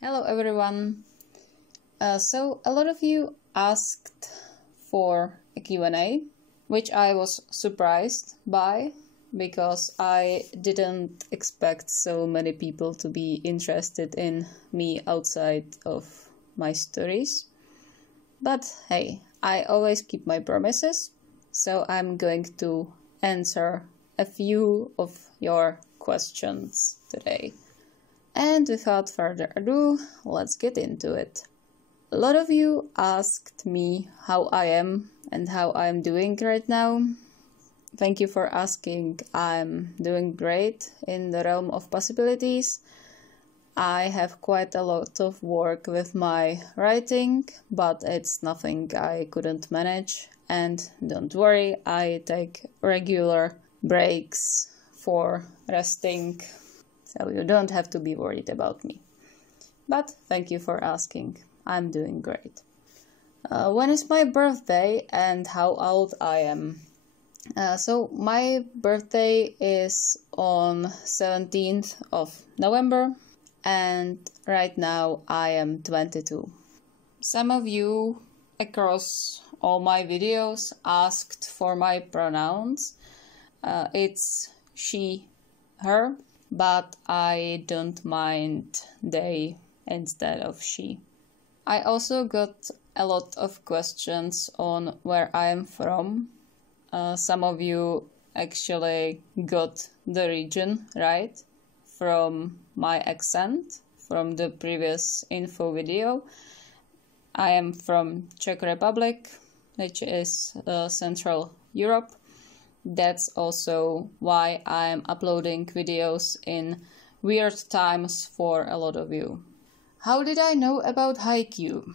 Hello everyone. So a lot of you asked for a Q&A, which I was surprised by because I didn't expect so many people to be interested in me outside of my stories. But hey, I always keep my promises, so I'm going to answer a few of your questions today. And without further ado, let's get into it. A lot of you asked me how I am and how I'm doing right now. Thank you for asking. I'm doing great in the realm of possibilities. I have quite a lot of work with my writing, but it's nothing I couldn't manage. And don't worry, I take regular breaks for resting. So you don't have to be worried about me. But thank you for asking. I'm doing great. When is my birthday and how old I am? So my birthday is on 17th of November and right now I am 22. Some of you across all my videos asked for my pronouns. It's she, her. But I don't mind they instead of she. I also got a lot of questions on where I am from. Some of you actually got the region right from my accent from the previous info video. I am from Czech Republic, which is Central Europe. That's also why I'm uploading videos in weird times for a lot of you. How did I know about Haikyuu?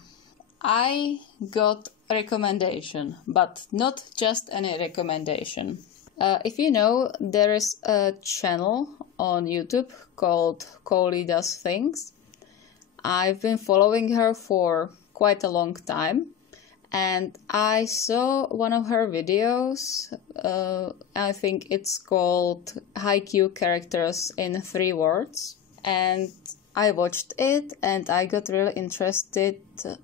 I got a recommendation, but not just any recommendation. If you know, there is a channel on YouTube called Coley Does Things. I've been following her for quite a long time. And I saw one of her videos, I think it's called Haikyuu Characters in 3 Words. And I watched it and I got really interested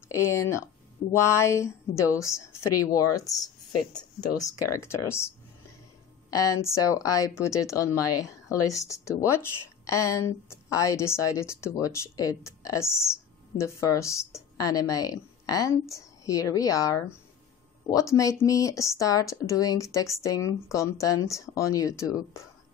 in why those 3 words fit those characters. And so I put it on my list to watch and I decided to watch it as the first anime. And here we are. What made me start doing texting content on YouTube?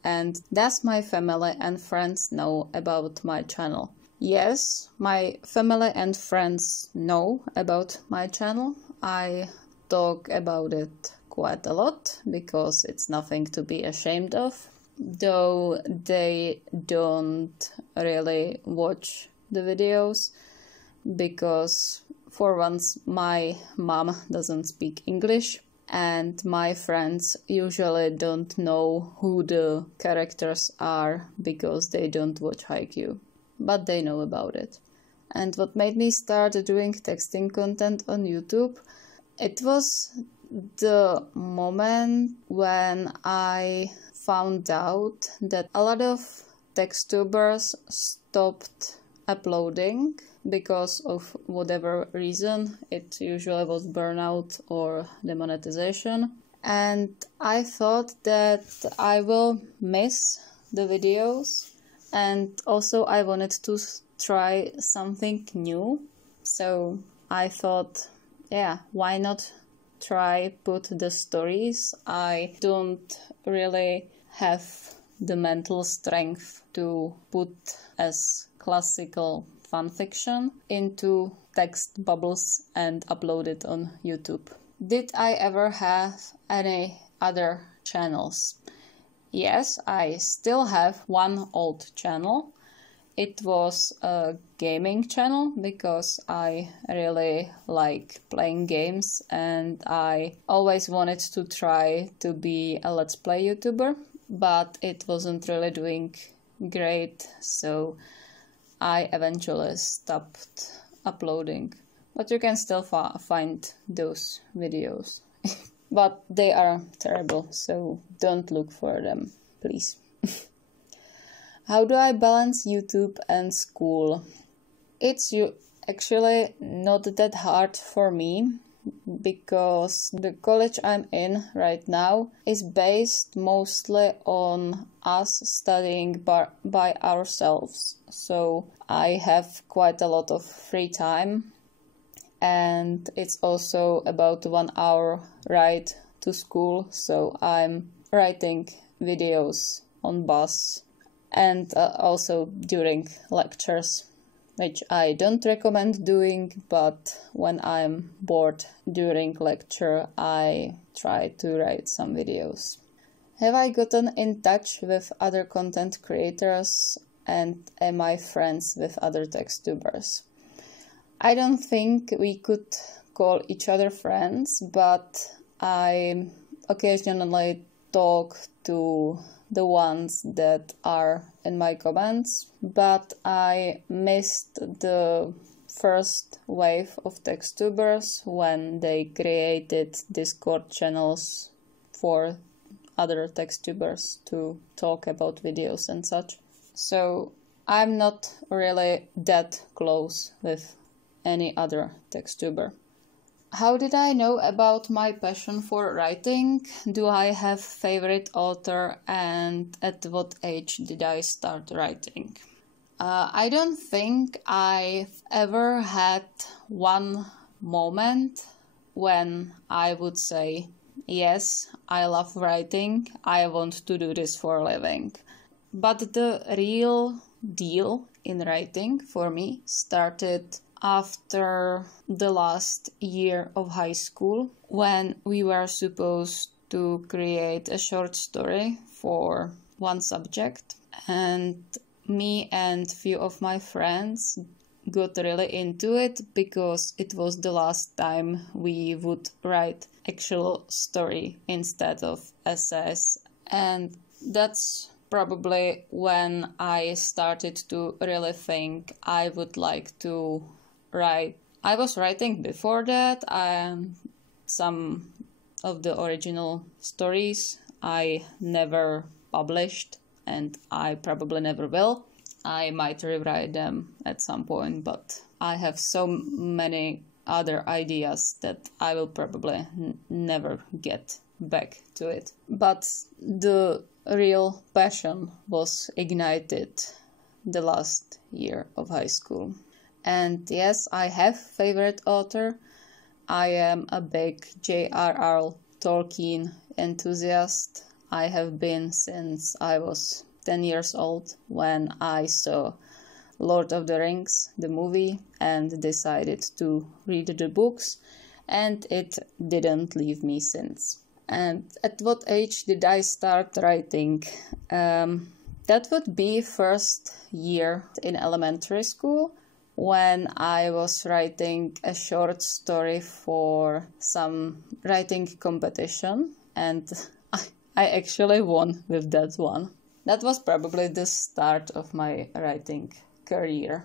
And does my family and friends know about my channel? Yes, my family and friends know about my channel. I talk about it quite a lot because it's nothing to be ashamed of. Though they don't really watch the videos because for once, my mom doesn't speak English and my friends usually don't know who the characters are because they don't watch Haikyuu, but they know about it. And what made me start doing texting content on YouTube? It was the moment when I found out that a lot of textubers stopped uploading because of whatever reason. It usually was burnout or demonetization. And I thought that I will miss the videos and also I wanted to try something new. So I thought, yeah, why not try put the stories I don't really have the mental strength to put as classical fanfiction into text bubbles and upload it on YouTube. Did I ever have any other channels? Yes, I still have one old channel. It was a gaming channel because I really like playing games and I always wanted to try to be a Let's Play YouTuber, but it wasn't really doing great, so I eventually stopped uploading. But you can still find those videos. But they are terrible, so don't look for them, please. How do I balance YouTube and school? It's actually not that hard for me because the college I'm in right now is based mostly on us studying by ourselves. So I have quite a lot of free time, and it's also about 1 hour ride to school, so I'm writing videos on bus and also during lectures, which I don't recommend doing, but when I'm bored during lecture, I try to write some videos. Have I gotten in touch with other content creators, and am I friends with other textubers? I don't think we could call each other friends, but I occasionally talk to the ones that are in my comments, but I missed the first wave of textubers when they created Discord channels for other textubers to talk about videos and such. So I'm not really that close with any other textuber. How did I know about my passion for writing? Do I have favorite author, and at what age did I start writing? I don't think I've ever had one moment when I would say, yes, I love writing, I want to do this for a living. But the real deal in writing for me started after the last year of high school, when we were supposed to create a short story for one subject, and me and few of my friends got really into it because it was the last time we would write actual story instead of essays. And that's probably when I started to really think I would like to write. I was writing before that, some of the original stories I never published, and I probably never will. I might rewrite them at some point, but I have so many other ideas that I will probably never get back to it. But the real passion was ignited the last year of high school. And yes, I have favorite author. I am a big J.R.R. Tolkien enthusiast. I have been since I was 10 years old when I saw Lord of the Rings, the movie, and decided to read the books, and it didn't leave me since. And at what age did I start writing? That would be first year in elementary school, when I was writing a short story for some writing competition, and I actually won with that one. That was probably the start of my writing career.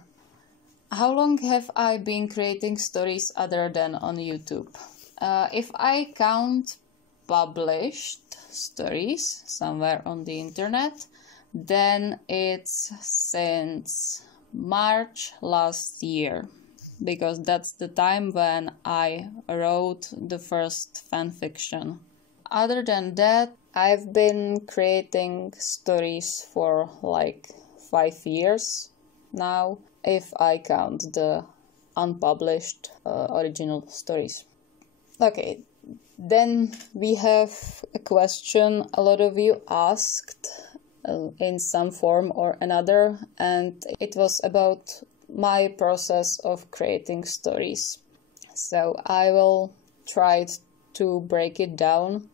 How long have I been creating stories other than on YouTube? If I count published stories somewhere on the internet, then it's since March last year, because that's the time when I wrote the first fanfiction. Other than that, I've been creating stories for like 5 years now, if I count the unpublished original stories. Okay, then we have a question a lot of you asked in some form or another, and it was about my process of creating stories. So I will try to break it down.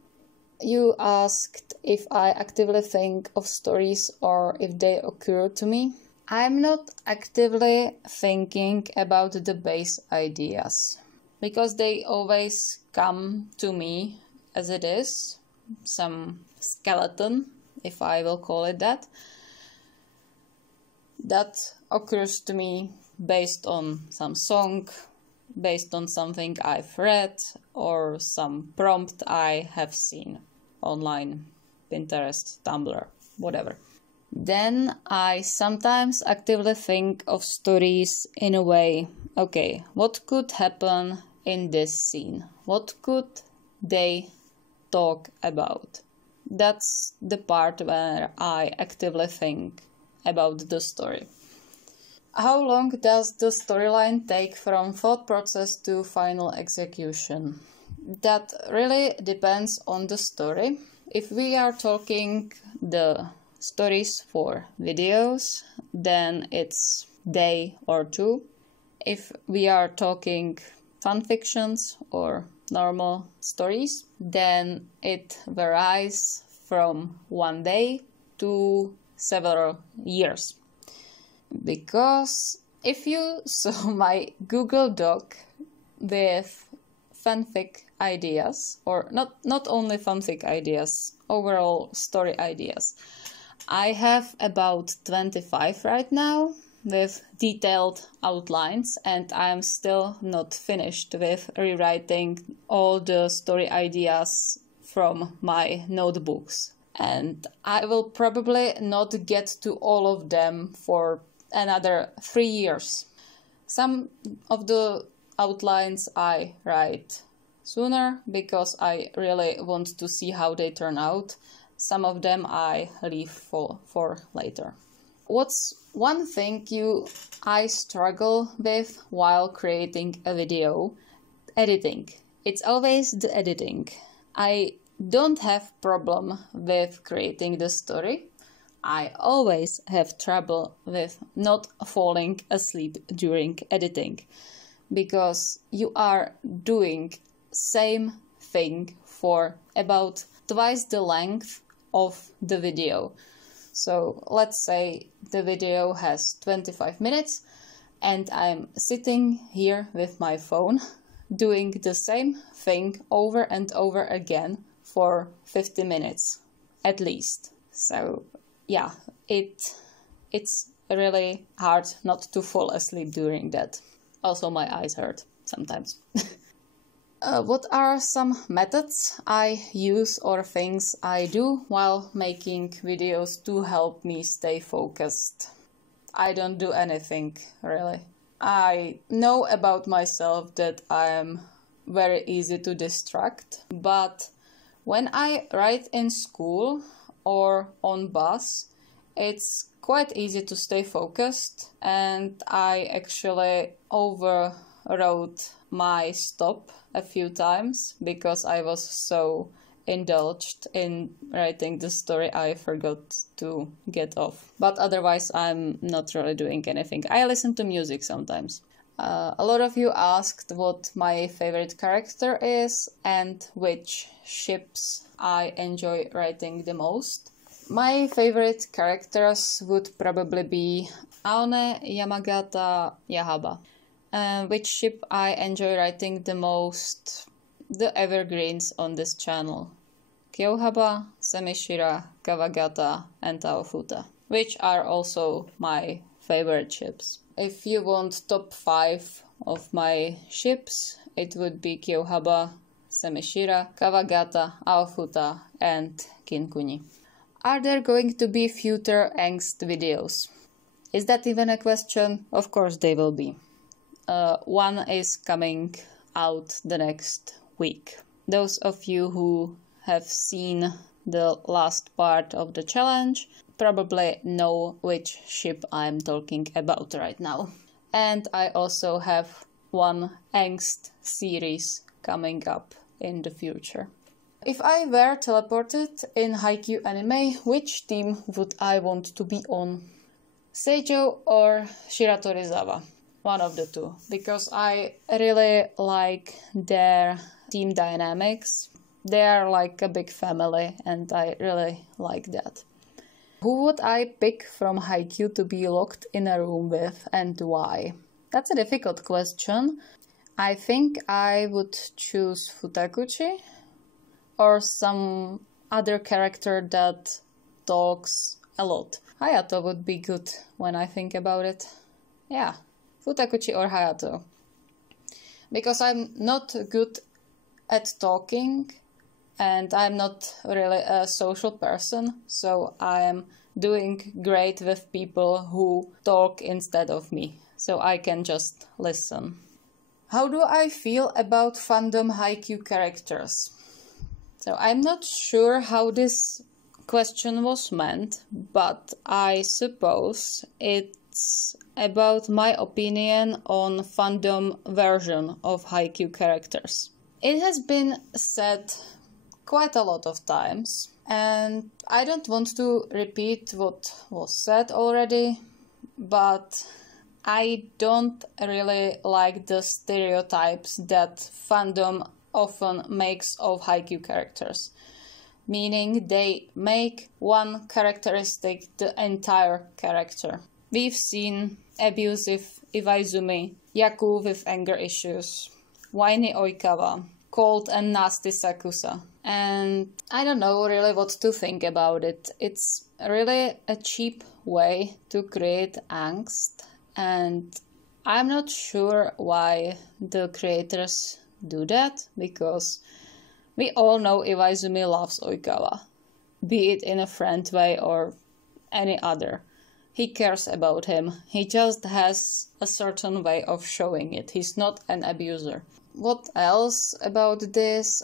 You asked if I actively think of stories or if they occur to me. I'm not actively thinking about the base ideas, because they always come to me as it is, some skeleton, if I will call it that occurs to me based on some song, based on something I've read, or some prompt I have seen online, Pinterest, Tumblr, whatever. Then I sometimes actively think of stories in a way, okay, what could happen in this scene? What could they talk about? That's the part where I actively think about the story. How long does the storyline take from thought process to final execution? That really depends on the story. If we are talking the stories for videos, then it's day or two. If we are talking fan fictions or normal stories, then it varies from 1 day to several years. Because if you saw my Google Doc with fanfic ideas, or not only fanfic ideas, overall story ideas, I have about 25 right now with detailed outlines, and I'm still not finished with rewriting all the story ideas from my notebooks. And I will probably not get to all of them for another 3 years. Some of the outlines I write sooner because I really want to see how they turn out. Some of them I leave for later. What's one thing I struggle with while creating a video? Editing. It's always the editing. I don't have problem with creating the story. I always have trouble with not falling asleep during editing, because you are doing same thing for about twice the length of the video. So let's say the video has 25 minutes and I'm sitting here with my phone doing the same thing over and over again for 50 minutes at least. So yeah, it's really hard not to fall asleep during that. Also, my eyes hurt sometimes. What are some methods I use or things I do while making videos to help me stay focused? I don't do anything, really. I know about myself that I am very easy to distract, but when I write in school or on bus, it's quite easy to stay focused, and I actually overwrote my stop a few times because I was so indulged in writing the story I forgot to get off. But otherwise I'm not really doing anything. I listen to music sometimes. A lot of you asked what my favorite character is and which ships I enjoy writing the most. My favorite characters would probably be Aone, Yamagata, Yahaba. Which ship I enjoy writing the most? The evergreens on this channel. Kyohaba, Semishira, Kawagata, and Taofuta, which are also my favorite ships. If you want top 5 of my ships, it would be Kyohaba, Semishira, Kawagata, Aofuta, and Kinkuni. Are there going to be future angst videos? Is that even a question? Of course they will be. One is coming out the next week. Those of you who have seen the last part of the challenge probably know which ship I'm talking about right now. And I also have one angst series coming up in the future. If I were teleported in Haikyuu anime, which team would I want to be on? Seijo or Shiratorizawa? One of the two, because I really like their team dynamics. They are like a big family and I really like that. Who would I pick from Haikyuu to be locked in a room with and why? That's a difficult question. I think I would choose Futakuchi or some other character that talks a lot. Hayato would be good when I think about it. Yeah. Futakuchi or Hayato. Because I'm not good at talking and I'm not really a social person, so I am doing great with people who talk instead of me, so I can just listen. How do I feel about fandom Haikyuu characters? So I'm not sure how this question was meant, but I suppose it's about my opinion on fandom version of Haikyuu characters. It has been said quite a lot of times, and I don't want to repeat what was said already, but I don't really like the stereotypes that fandom often makes of Haikyuu characters, meaning they make one characteristic the entire character. We've seen abusive Iwaizumi, Yaku with anger issues, whiny Oikawa, cold and nasty Sakusa, and I don't know really what to think about it. It's really a cheap way to create angst, and I'm not sure why the creators do that, because we all know Iwaizumi loves Oikawa, be it in a friend way or any other. He cares about him, he just has a certain way of showing it, he's not an abuser. What else about this?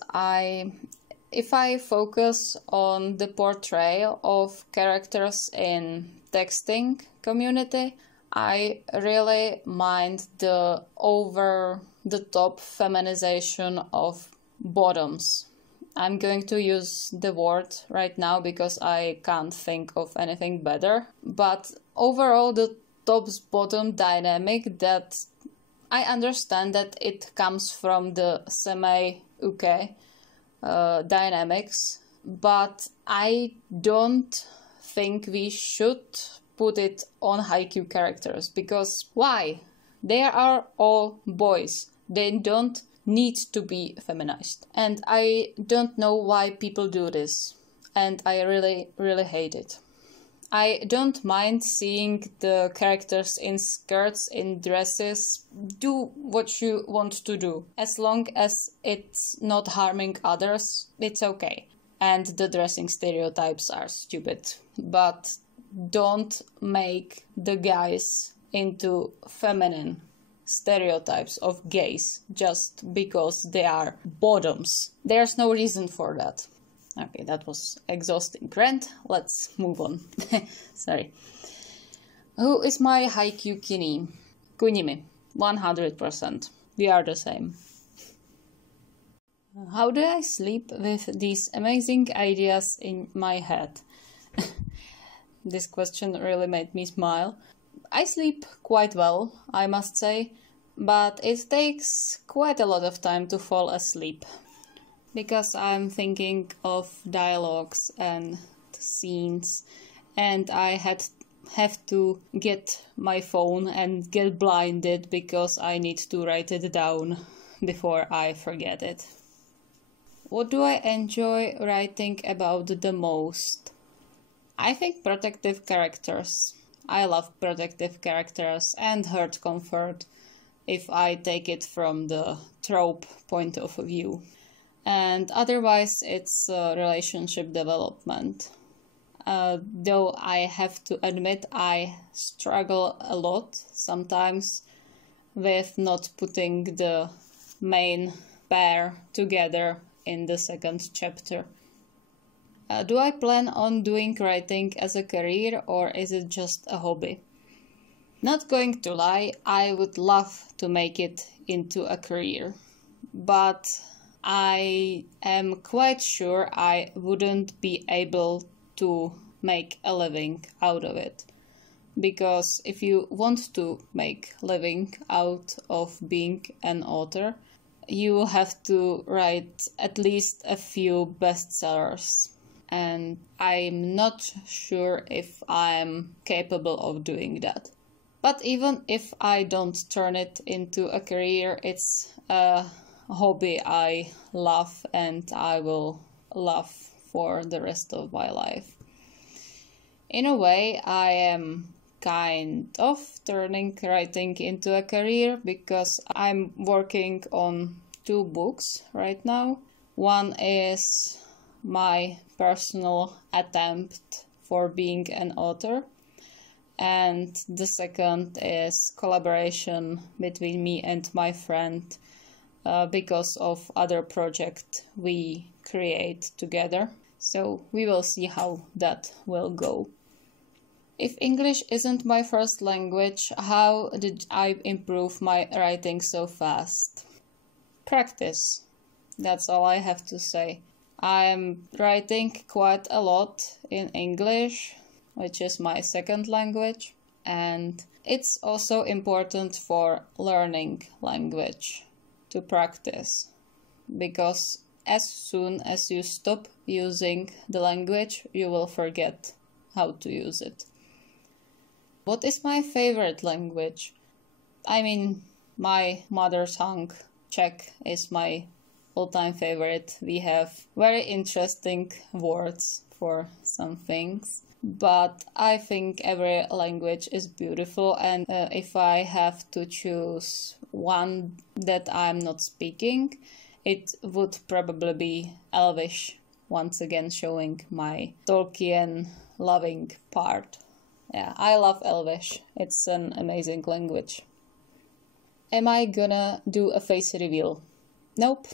If I focus on the portrayal of characters in texting community, I really mind the over-the-top feminization of bottoms. I'm going to use the word right now because I can't think of anything better. But overall, the tops-bottom dynamic, that I understand that it comes from the semi-uke dynamics, but I don't think we should put it on Haikyuu characters, because why? They are all boys. They don't need to be feminized. And I don't know why people do this. And I really, really hate it. I don't mind seeing the characters in skirts, in dresses. Do what you want to do. As long as it's not harming others, it's okay. And the dressing stereotypes are stupid. But don't make the guys into feminine stereotypes of gays just because they are bottoms. There's no reason for that. Okay, that was exhausting rant. Let's move on. Sorry. Who is my Haikyuu kinnie? Kunimi. 100%. We are the same. How do I sleep with these amazing ideas in my head? This question really made me smile. I sleep quite well, I must say, but it takes quite a lot of time to fall asleep, because I'm thinking of dialogues and scenes, and I have to get my phone and get blinded because I need to write it down before I forget it. What do I enjoy writing about the most? I think protective characters. I love protective characters and hurt comfort, if I take it from the trope point of view. And otherwise it's relationship development. Though I have to admit I struggle a lot sometimes with not putting the main pair together in the second chapter. Do I plan on doing writing as a career, or is it just a hobby? Not going to lie, I would love to make it into a career, but I am quite sure I wouldn't be able to make a living out of it. Because if you want to make a living out of being an author, you have to write at least a few bestsellers. And I'm not sure if I'm capable of doing that. But even if I don't turn it into a career, it's a hobby I love and I will love for the rest of my life. In a way, I am kind of turning writing into a career because I'm working on 2 books right now. One is my personal attempt for being an author. And the second is collaboration between me and my friend because of other project we create together. So we will see how that will go. If English isn't my first language, how did I improve my writing so fast? Practice. That's all I have to say. I'm writing quite a lot in English, which is my second language, and it's also important for learning language to practice, because as soon as you stop using the language, you will forget how to use it. What is my favorite language? I mean, my mother tongue, Czech, is my all-time favorite. We have very interesting words for some things, but I think every language is beautiful, and if I have to choose one that I'm not speaking, it would probably be Elvish, once again showing my Tolkien loving part. Yeah, I love Elvish. It's an amazing language. Am I gonna do a face reveal? Nope.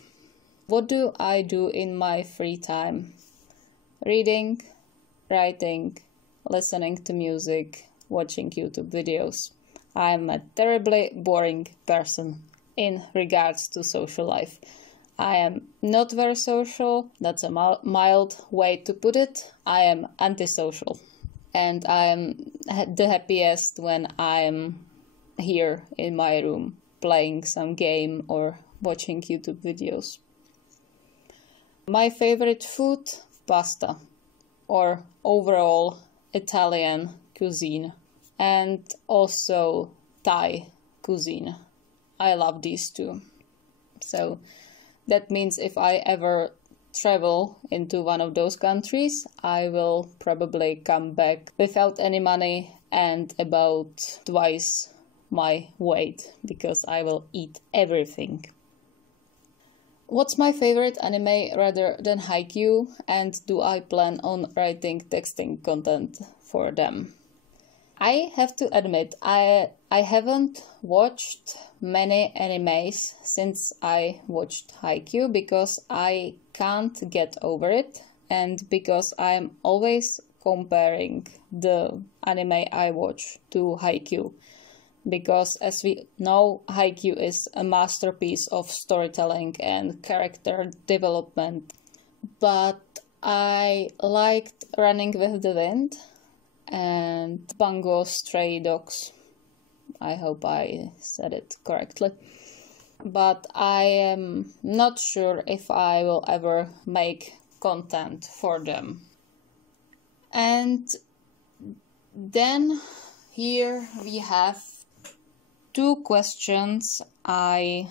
What do I do in my free time? Reading, writing, listening to music, watching YouTube videos. I'm a terribly boring person in regards to social life. I am not very social. That's a mild way to put it. I am antisocial. And I am the happiest when I'm here in my room playing some game or watching YouTube videos. My favorite food? Pasta, or overall Italian cuisine, and also Thai cuisine. I love these two. So that means if I ever travel into one of those countries, I will probably come back without any money and about twice my weight, because I will eat everything. What's my favorite anime rather than Haikyuu, and do I plan on writing texting content for them? I have to admit, I haven't watched many animes since I watched Haikyuu, because I can't get over it, and because I'm always comparing the anime I watch to Haikyuu. Because as we know, Haikyuu is a masterpiece of storytelling and character development. But I liked Running with the Wind and Bungo Stray Dogs. I hope I said it correctly. But I am not sure if I will ever make content for them. And then here we have two questions I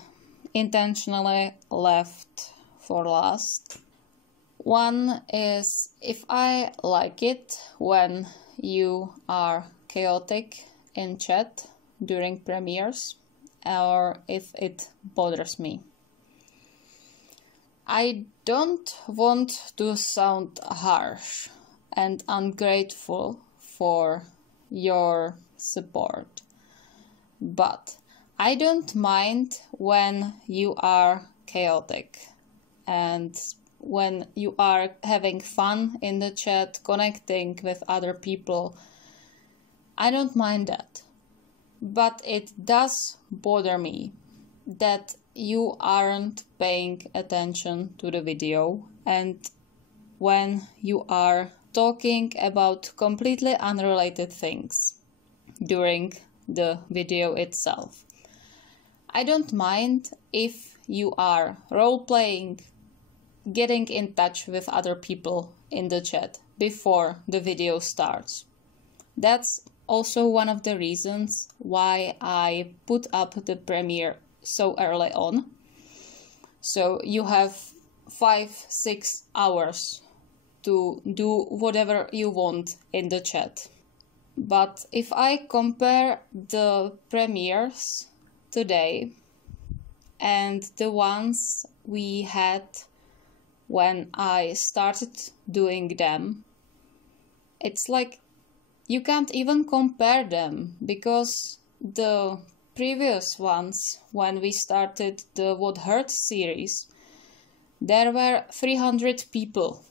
intentionally left for last. One is if I like it when you are chaotic in chat during premieres, or if it bothers me. I don't want to sound harsh and ungrateful for your support, but I don't mind when you are chaotic and when you are having fun in the chat, connecting with other people. I don't mind that. But it does bother me that you aren't paying attention to the video, and when you are talking about completely unrelated things during the video itself. I don't mind if you are role-playing, getting in touch with other people in the chat before the video starts. That's also one of the reasons why I put up the premiere so early on. So you have 5-6 hours to do whatever you want in the chat. But if I compare the premieres today and the ones we had when I started doing them, It's like you can't even compare them, because the previous ones, when we started the What Hurts series, there were 300 people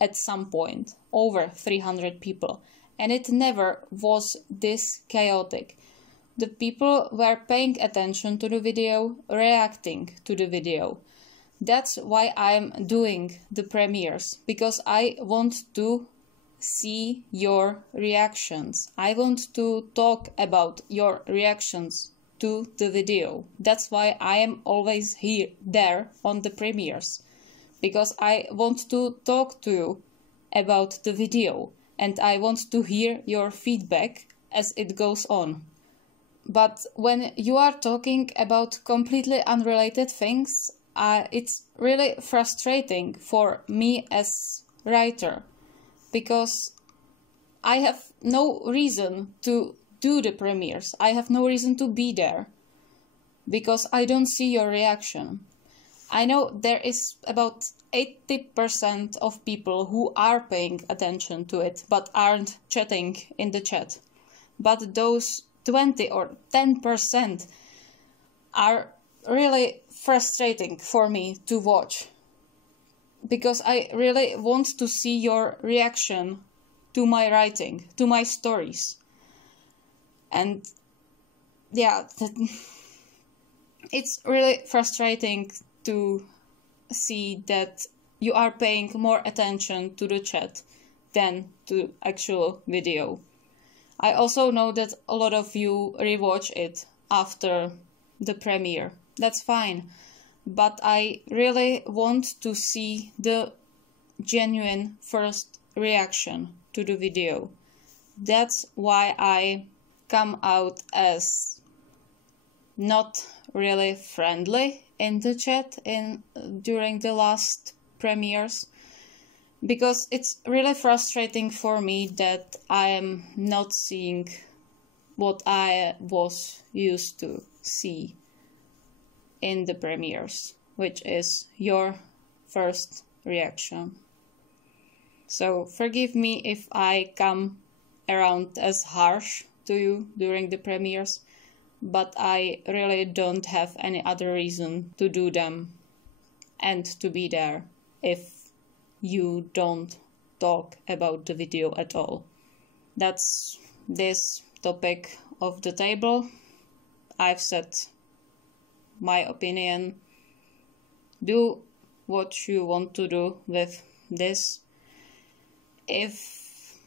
at some point, over 300 people, and it never was this chaotic. The people were paying attention to the video, reacting to the video. That's why I'm doing the premieres, because I want to see your reactions. I want to talk about your reactions to the video. That's why I am always there on the premieres, because I want to talk to you about the video and I want to hear your feedback as it goes on. But when you are talking about completely unrelated things, it's really frustrating for me as writer, because I have no reason to do the premieres. I have no reason to be there, because I don't see your reaction. I know there is about 80% of people who are paying attention to it, but aren't chatting in the chat. But those 20 or 10% are really frustrating for me to watch, because I really want to see your reaction to my writing, to my stories. And yeah, it's really frustrating to see that you are paying more attention to the chat than to actual video. I also know that a lot of you rewatch it after the premiere. That's fine. But I really want to see the genuine first reaction to the video. That's why I come out as not really friendly in the chat during the last premieres, because it's really frustrating for me that I am not seeing what I was used to see in the premieres, which is your first reaction. So forgive me if I come around as harsh to you during the premieres, but I really don't have any other reason to do them and to be there if you don't talk about the video at all. That's this topic of the table. I've said my opinion. Do what you want to do with this. If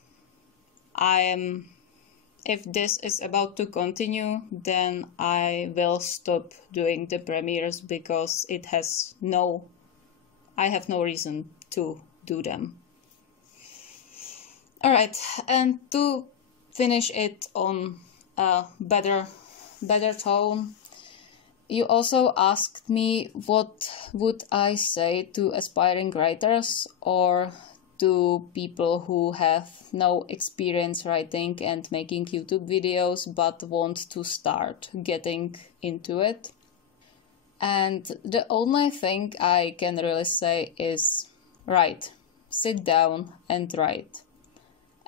this is about to continue, then I will stop doing the premieres, because I have no reason to do them. Alright, and to finish it on a better tone, you also asked me what would I say to aspiring writers or to people who have no experience writing and making YouTube videos but want to start getting into it. And the only thing I can really say is write. Sit down and write.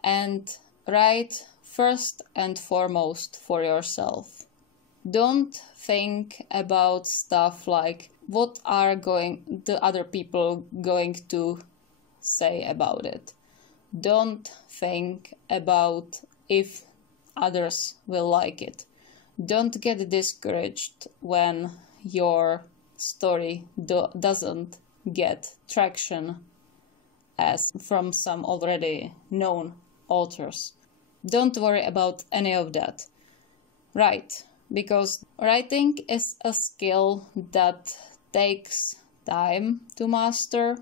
And write first and foremost for yourself. Don't think about stuff like what are the other people going to say about it. Don't think about if others will like it. Don't get discouraged when your story doesn't get traction as from some already known authors. Don't worry about any of that. Write, because writing is a skill that takes time to master.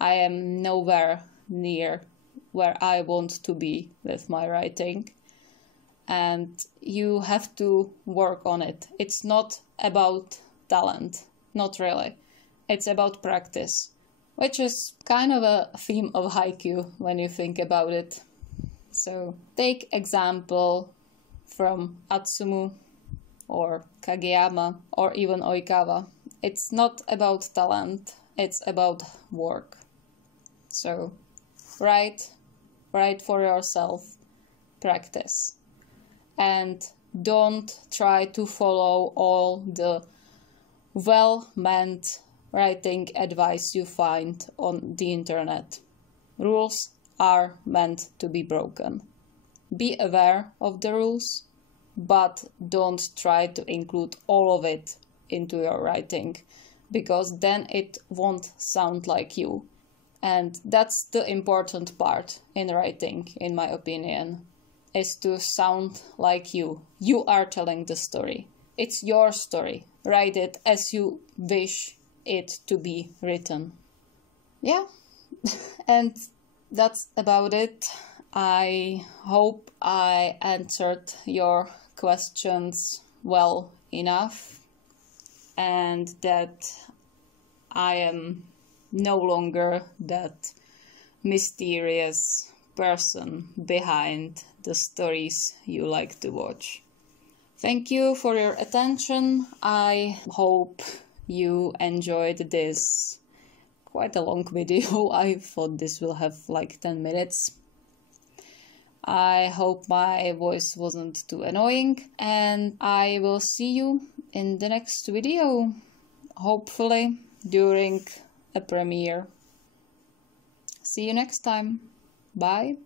I am nowhere near where I want to be with my writing, and you have to work on it. It's not about talent, not really. It's about practice, which is kind of a theme of Haikyuu when you think about it. So take example from Atsumu or Kageyama or even Oikawa. It's not about talent, it's about work. So write write for yourself, practice. And don't try to follow all the well-meant writing advice you find on the internet. Rules are meant to be broken. Be aware of the rules, but don't try to include all of it into your writing, because then it won't sound like you. And that's the important part in writing, in my opinion, is to sound like you. You are telling the story. It's your story. Write it as you wish it to be written. Yeah, and that's about it. I hope I answered your questions well enough, and that I am no longer that mysterious person behind the stories you like to watch. Thank you for your attention. I hope you enjoyed this quite a long video. I thought this will have like 10 minutes. I hope my voice wasn't too annoying, and I will see you in the next video, hopefully during a premiere. See you next time. Bye.